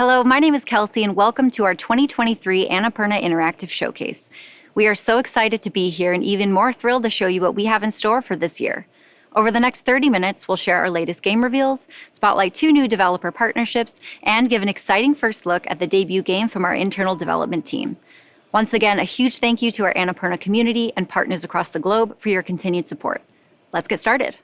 Hello, my name is Kelsey, and welcome to our 2023 Annapurna Interactive Showcase. We are so excited to be here and even more thrilled to show you what we have in store for this year. Over the next 30 minutes, we'll share our latest game reveals, spotlight 2 new developer partnerships, and give an exciting first look at the debut game from our internal development team. Once again, a huge thank you to our Annapurna community and partners across the globe for your continued support. Let's get started.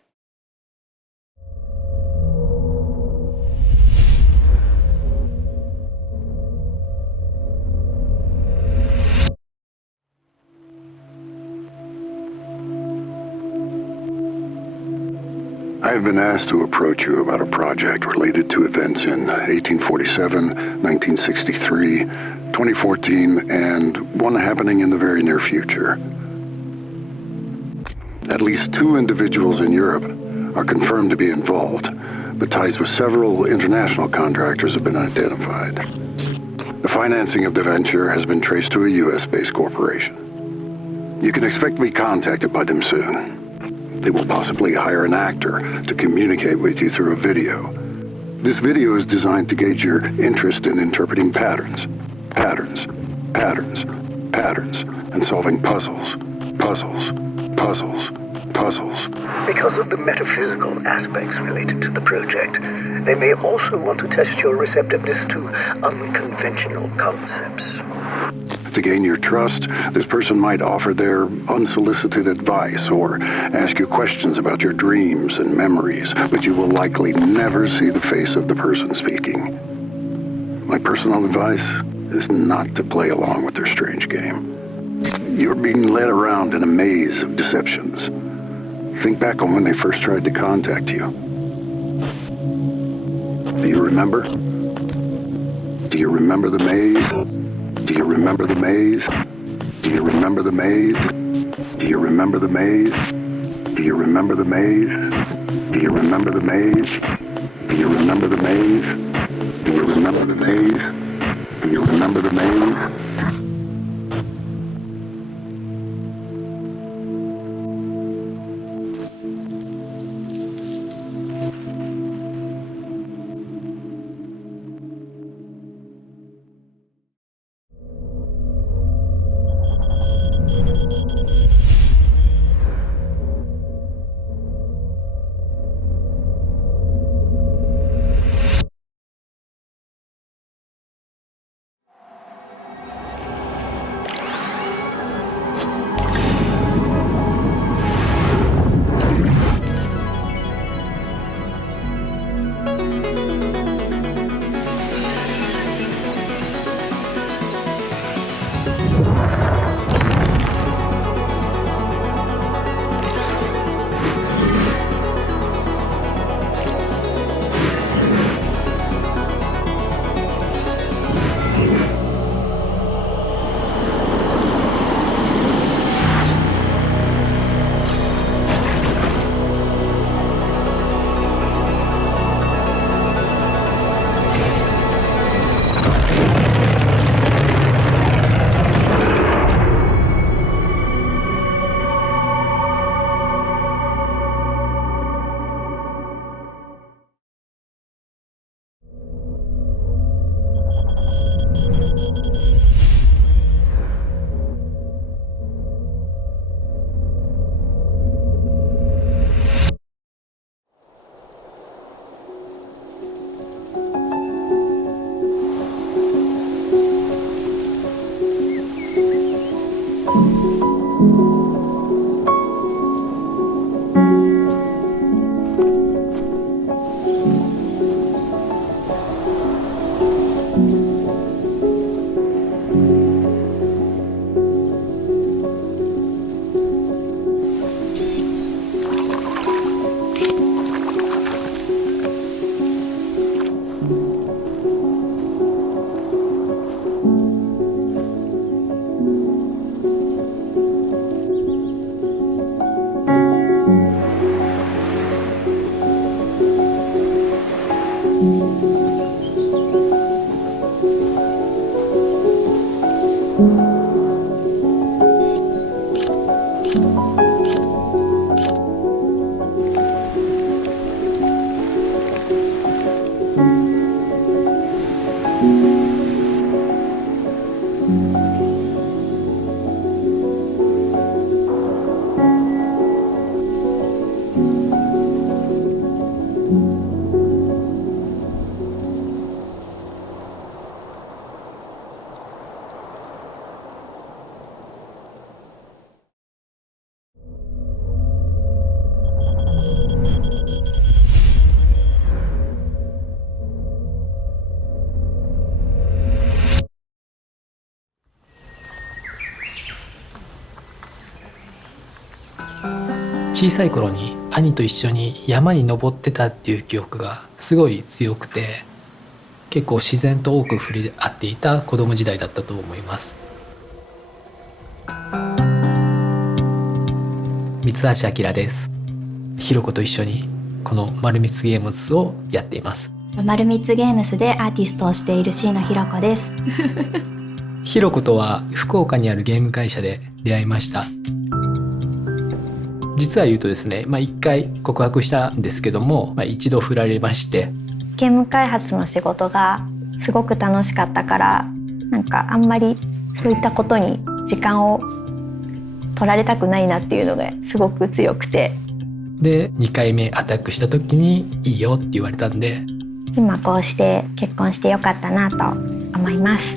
I have been asked to approach you about a project related to events in 1847, 1963, 2014, and one happening in the very near future. At least 2 individuals in Europe are confirmed to be involved, but ties with several international contractors have been identified. The financing of the venture has been traced to a US-based corporation. You can expect to be contacted by them soon. They will possibly hire an actor to communicate with you through a video. This video is designed to gauge your interest in interpreting patterns, and solving puzzles. Because of the metaphysical aspects related to the project, they may also want to test your receptiveness to unconventional concepts. To gain your trust, this person might offer their unsolicited advice or ask you questions about your dreams and memories, but you will likely never see the face of the person speaking. My personal advice is not to play along with their strange game. You're being led around in a maze of deceptions. Think back on when they first tried to contact you. Do you remember? Do you remember the maze? Do you remember the maze? Do you remember the maze? Do you remember the maze? Do you remember the maze? Do you remember the maze? Do you remember the maze? Do you remember the maze? Do you remember the maze? 小さい頃に兄と一緒に山に登ってたっていう記憶がすごい強くて、結構自然と多く触れ合っていた子供時代だったと思います。三橋明です。ひろこと一緒にこの丸光ゲームズをやっています。丸光ゲームズでアーティストをしている椎野ひろ子です。ひろことは福岡にあるゲーム会社で出会いました。実は言うとですね、1回告白したんですけども、一度振られまして、ゲーム開発の仕事がすごく楽しかったから、なんかあんまりそういったことに時間を取られたくないなっていうのがすごく強くて、で2回目アタックした時にいいよって言われたんで、今こうして結婚してよかったなと思います。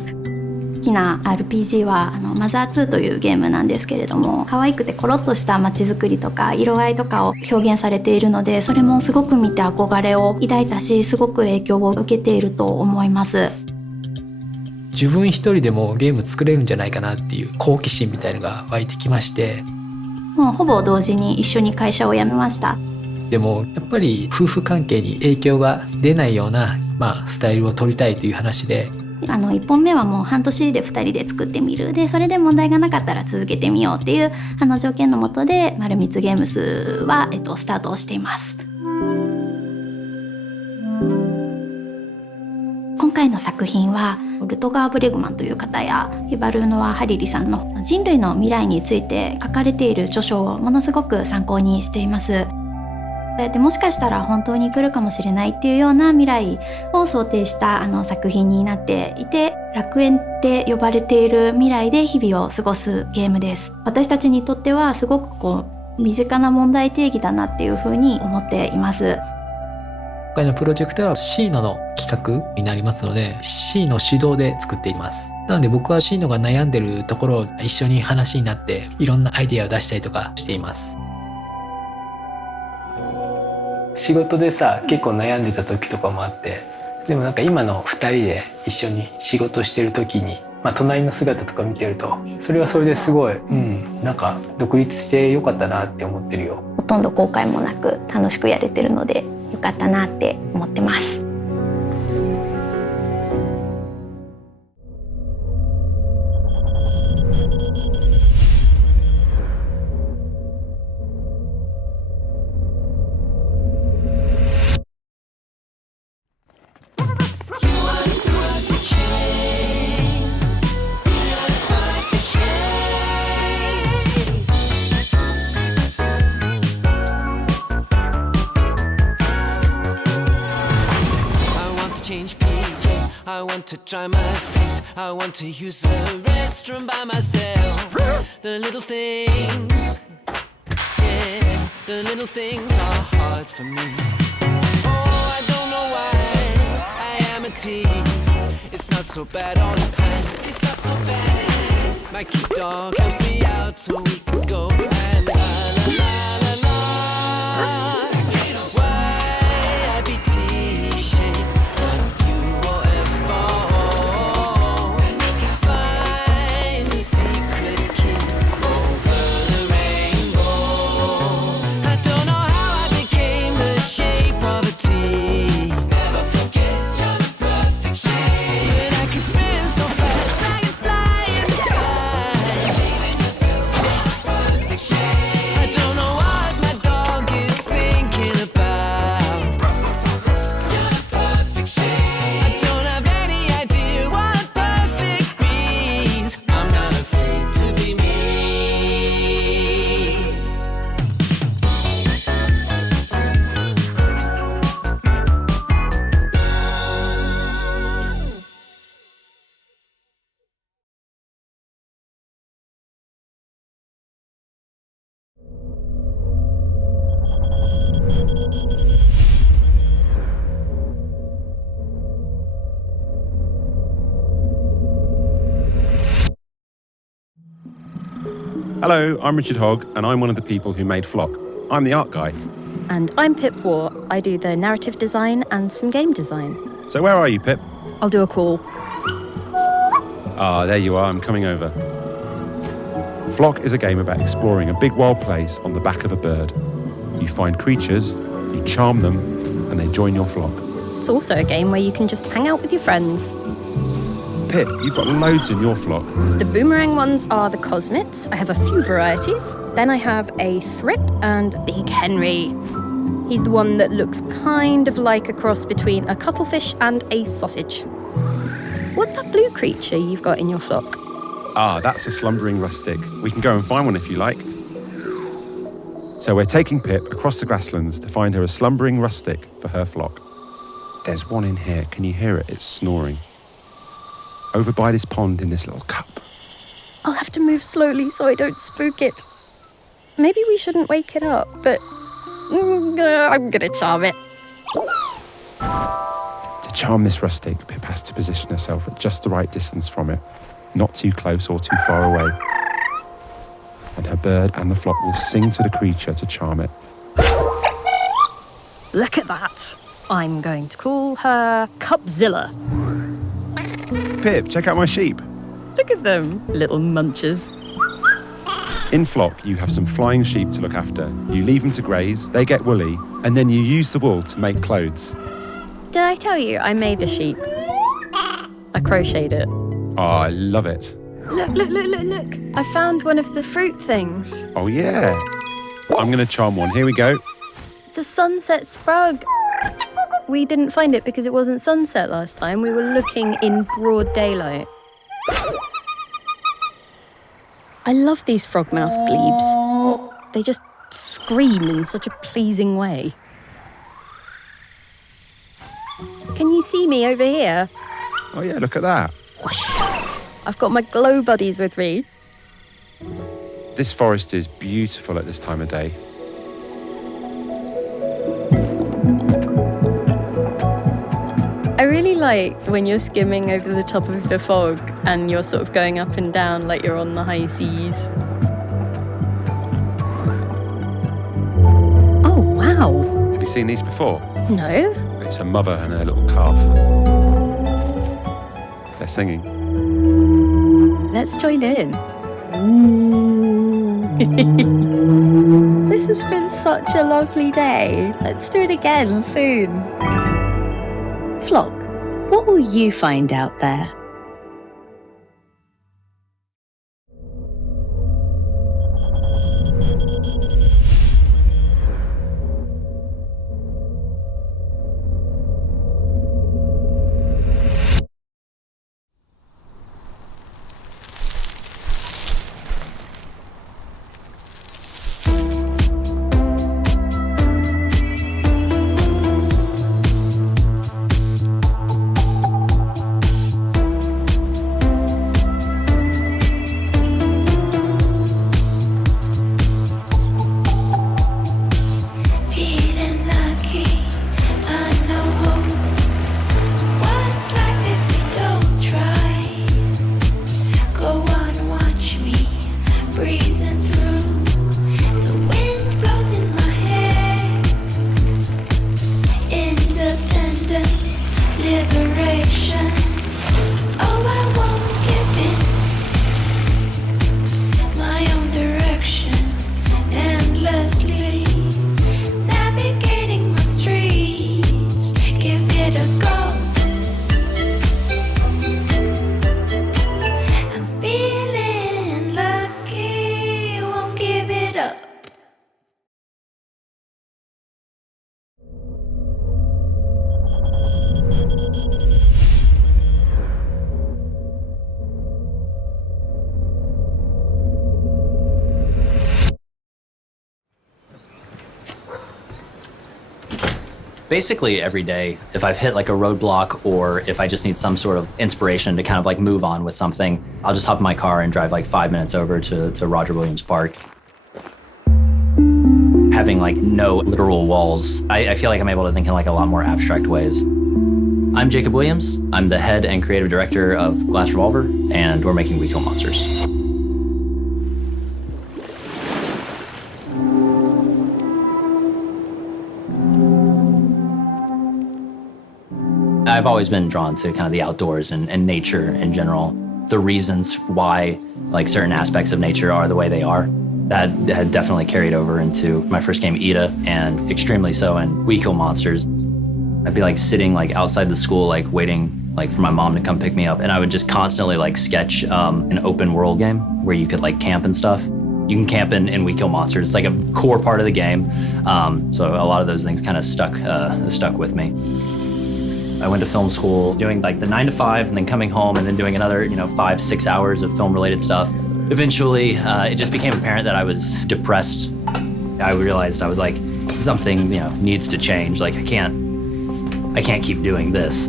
好きな RPG はマザー2というゲームなんですけれども、可愛くてコロッとした街づくりとか色合いとかを表現されているので、それもすごく見て憧れを抱いたし、すごく影響を受けていると思います。自分一人でもゲーム作れるんじゃないかなっていう好奇心みたいのが湧いてきまして、もうほぼ同時に一緒に会社を辞めました。でもやっぱり夫婦関係に影響が出ないような、スタイルを取りたいという話で、1本目はもう半年で2人で作ってみる、でそれで問題がなかったら続けてみようっていう条件のもとで丸光ゲームスは、スタートをしています。今回の作品はルトガー・ブレグマンという方やユバルーノワ・ハリリさんの人類の未来について書かれている著書をものすごく参考にしています。でもしかしたら本当に来るかもしれないっていうような未来を想定した作品になっていて、楽園って呼ばれている未来で日々を過ごすゲームです。私たちにとってはすごく身近な問題定義だなっていうふうに思っています。今回のプロジェクトはシーノの企画になりますので、シーノ主導で作っています。なので僕はシーノが悩んでるところを一緒に話になっていろんなアイデアを出したりとかしています。仕事でさ、結構悩んでた時とかもあって、でも今の2人で一緒に仕事してる時に、隣の姿とか見てると、それはそれですごい、独立してよかったなって思ってるよ。ほとんど後悔もなく楽しくやれてるのでよかったなって思ってます。I want to dry my face, I want to use the restroom by myself. The little things, yeah, the little things are hard for me. Oh, I don't know why I am a teen. It's not so bad all the time, it's not so bad. My cute dog helps me out so we can go and la la la la la. Why I be teaching Hello, I'm Richard Hogg, and I'm one of the people who made Flock. I'm the art guy. And I'm Pip Waugh. I do the narrative design and some game design. So where are you, Pip? I'll do a call. Ah, there you are. I'm coming over. Flock is a game about exploring a big wild place on the back of a bird. You find creatures, you charm them, and they join your flock. It's also a game where you can just hang out with your friends. Pip, you've got loads in your flock. The boomerang ones are the Cosmits. I have a few varieties. Then I have a Thrip and Big Henry. He's the one that looks kind of like a cross between a cuttlefish and a sausage. What's that blue creature you've got in your flock? Ah, that's a slumbering rustic. We can go and find one if you like. So we're taking Pip across the grasslands to find her a slumbering rustic for her flock. There's one in here. Can you hear it? It's snoring. Over by this pond in this little cup. I'll have to move slowly so I don't spook it. Maybe we shouldn't wake it up, but I'm gonna charm it. To charm this rustic, Pip has to position herself at just the right distance from it, not too close or too far away. And her bird and the flock will sing to the creature to charm it. Look at that. I'm going to call her Cupzilla. Pip, check out my sheep. Look at them, little munchers. In Flock, you have some flying sheep to look after. You leave them to graze, they get woolly, and then you use the wool to make clothes. Did I tell you I made a sheep? I crocheted it. Oh, I love it. Look. I found one of the fruit things. Oh, yeah. I'm going to charm one. Here we go. It's a sunset sprug. We didn't find it because it wasn't sunset last time. We were looking in broad daylight. I love these frogmouth glebes. They just scream in such a pleasing way. Can you see me over here? Oh, yeah, look at that. Whoosh. I've got my glow buddies with me. This forest is beautiful at this time of day. I really like when you're skimming over the top of the fog and you're sort of going up and down like you're on the high seas. Oh, wow. Have you seen these before? No? It's a mother and her little calf. They're singing. Let's join in. This has been such a lovely day. Let's do it again soon. Flock, what will you find out there? Basically every day, if I've hit like a roadblock or if I just need some sort of inspiration to kind of like move on with something, I'll just hop in my car and drive like 5 minutes over to Roger Williams Park. Having like no literal walls, I feel like I'm able to think in like a lot more abstract ways. I'm Jacob Williams. I'm the head and creative director of Glass Revolver, and we're making We Kill Monsters. I've always been drawn to kind of the outdoors and nature in general. The reasons why like certain aspects of nature are the way they are. That had definitely carried over into my first game, Ida, and extremely so in We Kill Monsters. I'd be like sitting like outside the school, like waiting like for my mom to come pick me up, and I would just constantly like sketch an open world game where you could like camp and stuff. You can camp in We Kill Monsters. It's like a core part of the game. So a lot of those things kind of stuck with me. I went to film school doing like the 9 to 5 and then coming home and then doing another, 5-6 hours of film related stuff. Eventually, it just became apparent that I was depressed. I realized I was like, something, needs to change. Like I can't keep doing this.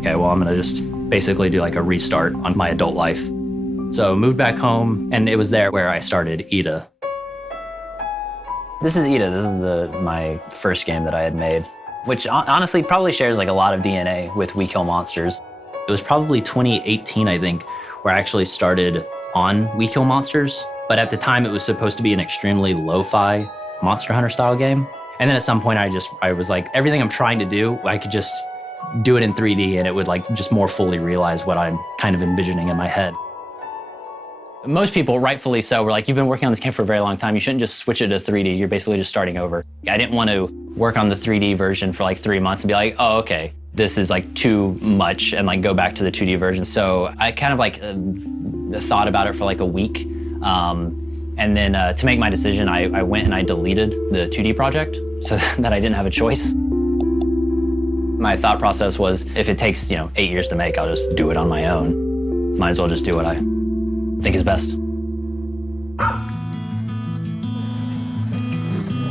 Okay, well, I'm gonna just basically do like a restart on my adult life. So moved back home, and it was there where I started Ida. This is Ida. This is my first game that I had made, which honestly probably shares like a lot of DNA with We Kill Monsters. It was probably 2018, I think, where I actually started on We Kill Monsters. But at the time, it was supposed to be an extremely lo-fi Monster Hunter style game. And then at some point, I was like, everything I'm trying to do, I could just do it in 3D and it would like just more fully realize what I'm kind of envisioning in my head. Most people, rightfully so, were like, you've been working on this game for a very long time. You shouldn't just switch it to 3D. You're basically just starting over. I didn't want to work on the 3D version for like 3 months and be like, oh, okay, this is like too much, and like go back to the 2D version. So I kind of like thought about it for like a week. And then to make my decision, I went and I deleted the 2D project so that I didn't have a choice. My thought process was, if it takes 8 years to make, I'll just do it on my own. Might as well just do what I think is best.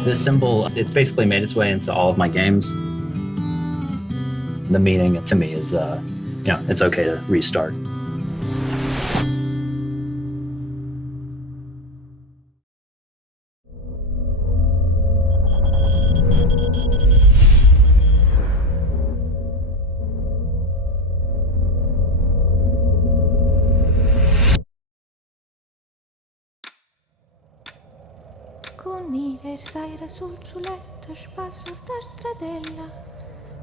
This symbol, it's basically made its way into all of my games. The meaning to me is, it's okay to restart. Unire saira sul suletto, spasso da stradella.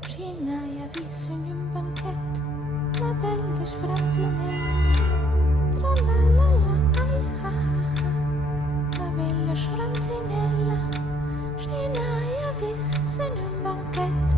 Scinaia viso in un banchetto, una bella sfranzinella. Tra la la la, ai ha ha, una bella sfranzinella. Scinaia viso in un banchetto.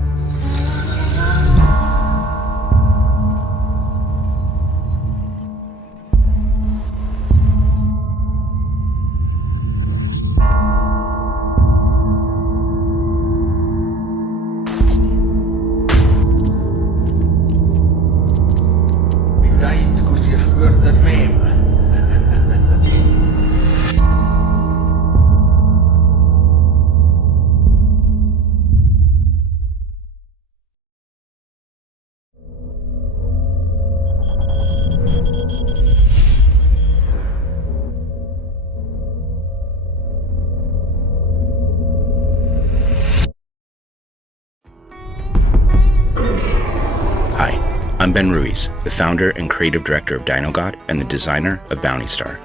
I'm Ben Ruiz, the founder and creative director of DinoGod and the designer of Bounty Star.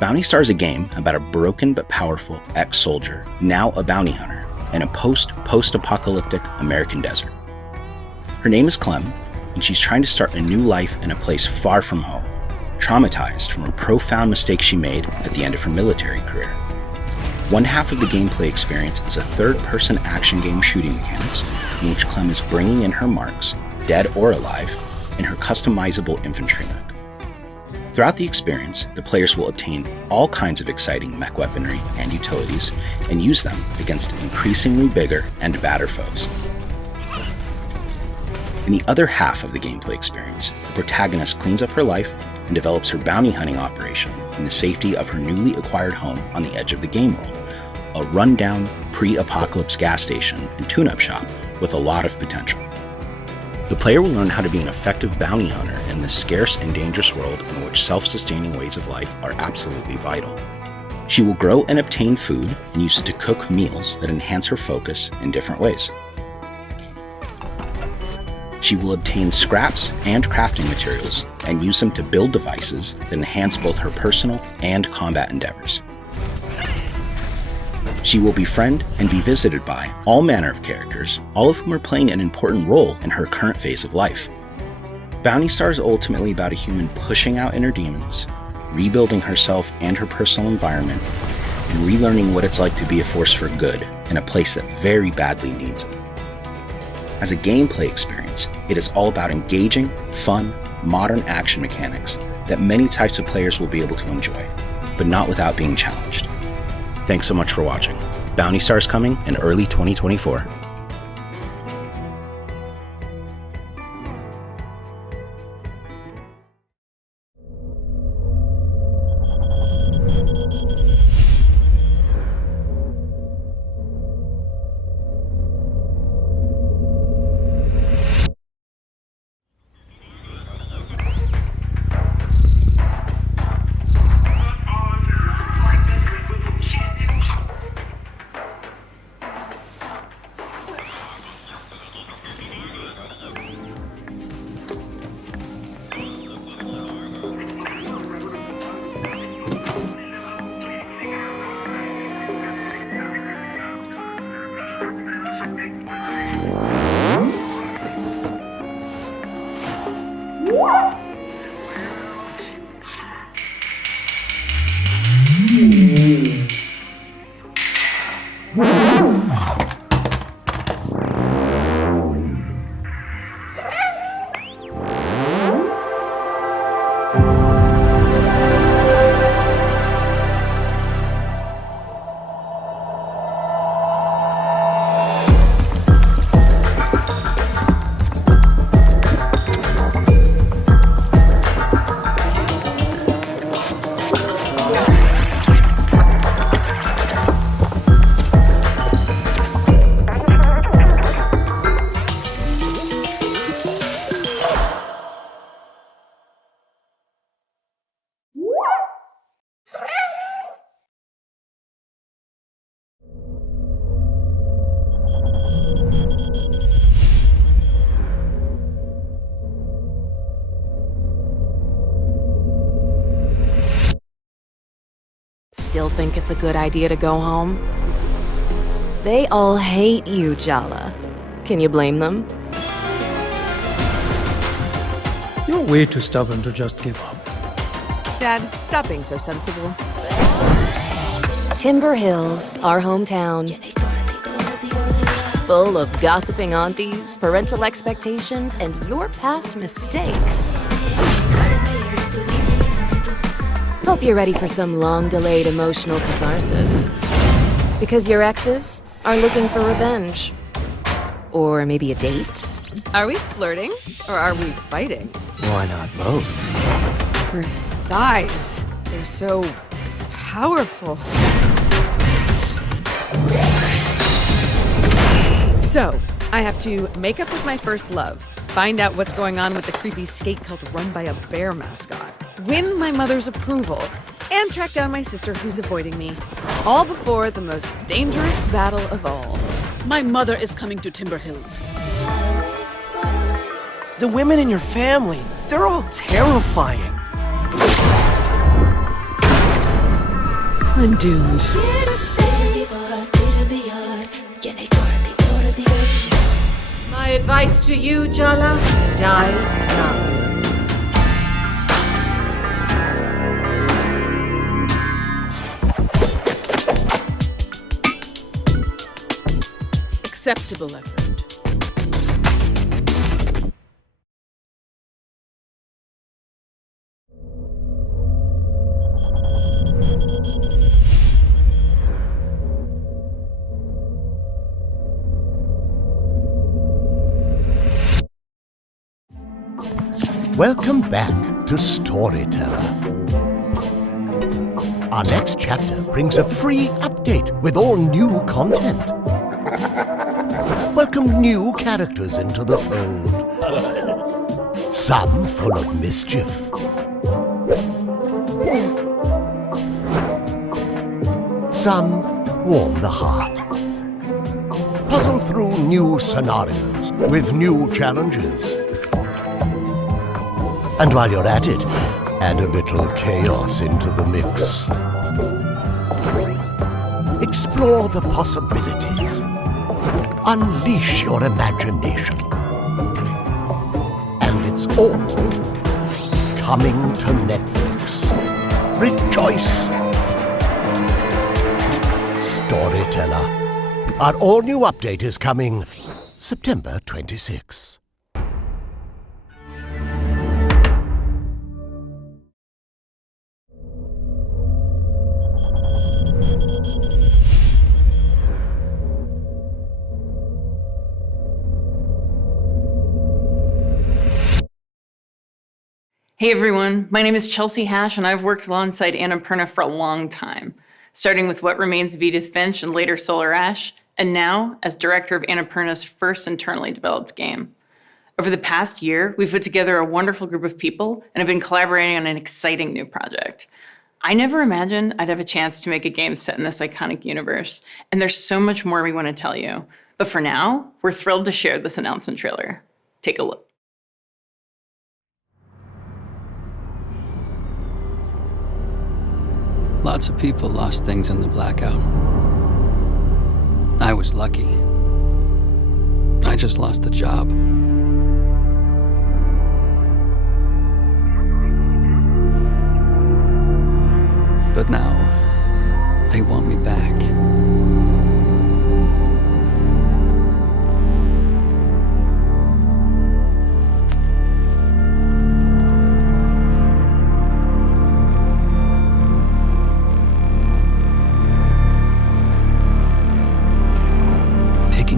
Bounty Star is a game about a broken but powerful ex-soldier, now a bounty hunter, in a post-apocalyptic American desert. Her name is Clem, and she's trying to start a new life in a place far from home, traumatized from a profound mistake she made at the end of her military career. One half of the gameplay experience is a third-person action game shooting mechanics, in which Clem is bringing in her marks, dead or alive, in her customizable infantry mech. Throughout the experience, the players will obtain all kinds of exciting mech weaponry and utilities, and use them against increasingly bigger and badder foes. In the other half of the gameplay experience, the protagonist cleans up her life and develops her bounty hunting operation in the safety of her newly acquired home on the edge of the game world, a rundown pre-apocalypse gas station and tune-up shop with a lot of potential. The player will learn how to be an effective bounty hunter in this scarce and dangerous world in which self-sustaining ways of life are absolutely vital. She will grow and obtain food and use it to cook meals that enhance her focus in different ways. She will obtain scraps and crafting materials and use them to build devices that enhance both her personal and combat endeavors. She will befriend and be visited by all manner of characters, all of whom are playing an important role in her current phase of life. Bounty Star is ultimately about a human pushing out inner demons, rebuilding herself and her personal environment, and relearning what it's like to be a force for good in a place that very badly needs it. As a gameplay experience, it is all about engaging, fun, modern action mechanics that many types of players will be able to enjoy, but not without being challenged. Thanks so much for watching. Bounty Star is coming in early 2024. Still think it's a good idea to go home? They all hate you, Jala. Can you blame them? You're way too stubborn to just give up. Dad, stop being so sensible. Timber Hills, our hometown. Full of gossiping aunties, parental expectations, and your past mistakes. Hope you're ready for some long-delayed emotional catharsis. Because your exes are looking for revenge. Or maybe a date? Are we flirting? Or are we fighting? Why not both? Her thighs. They're so powerful. So, I have to make up with my first love, find out what's going on with the creepy skate cult run by a bear mascot, win my mother's approval, and track down my sister who's avoiding me. All before the most dangerous battle of all. My mother is coming to Timber Hills. The women in your family, they're all terrifying. I'm doomed. My advice to you, Jala, die now. Acceptable effort. Welcome back to Storyteller. Our next chapter brings a free update with all new content. Welcome new characters into the fold. Some full of mischief. Some warm the heart. Puzzle through new scenarios with new challenges. And while you're at it, add a little chaos into the mix. Explore the possibilities. Unleash your imagination. And It's all coming to Netflix. Rejoice! Storyteller. Our all-new update is coming September 26. Hey everyone, my name is Chelsea Hash and I've worked alongside Annapurna for a long time, starting with What Remains of Edith Finch and later Solar Ash, and now as director of Annapurna's first internally developed game. Over the past year, we've put together a wonderful group of people and have been collaborating on an exciting new project. I never imagined I'd have a chance to make a game set in this iconic universe, and there's so much more we want to tell you. But for now, we're thrilled to share this announcement trailer. Take a look. Lots of people lost things in the blackout. I was lucky. I just lost a job. But now, they want me back.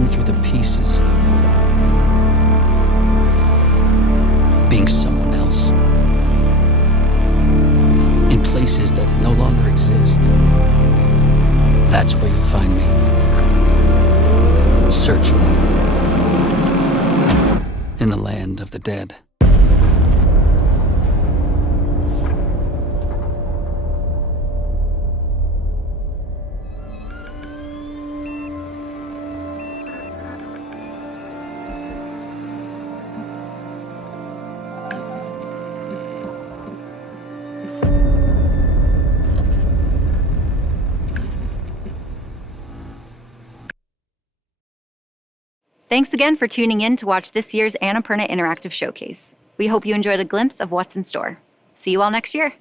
Through the pieces, being someone else, in places that no longer exist. That's where you'll find me, searching in the land of the dead. Thanks again for tuning in to watch this year's Annapurna Interactive Showcase. We hope you enjoyed a glimpse of what's in store. See you all next year.